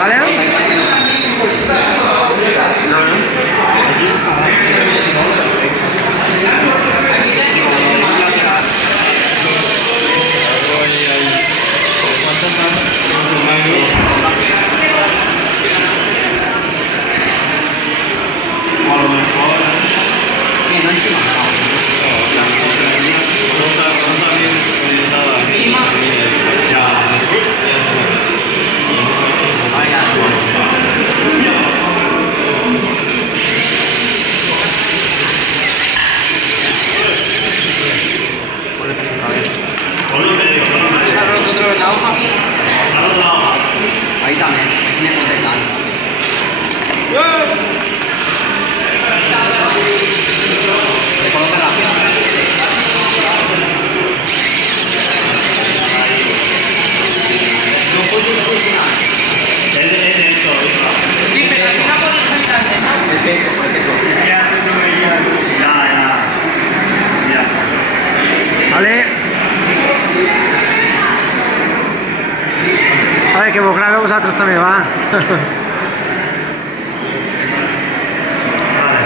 ¿Vale? O a lo mejor. ¿Se ha roto otra vez la hoja? Ahí también, tiene gente tal. Le coloca la no puede funcionar. Es eso, hija. Sí, pero aquí no puede salir antes, ¿no? El peco. Es que antes no veía. Ya. ¿Vale? A ver, que vos grave vosaltres també, va.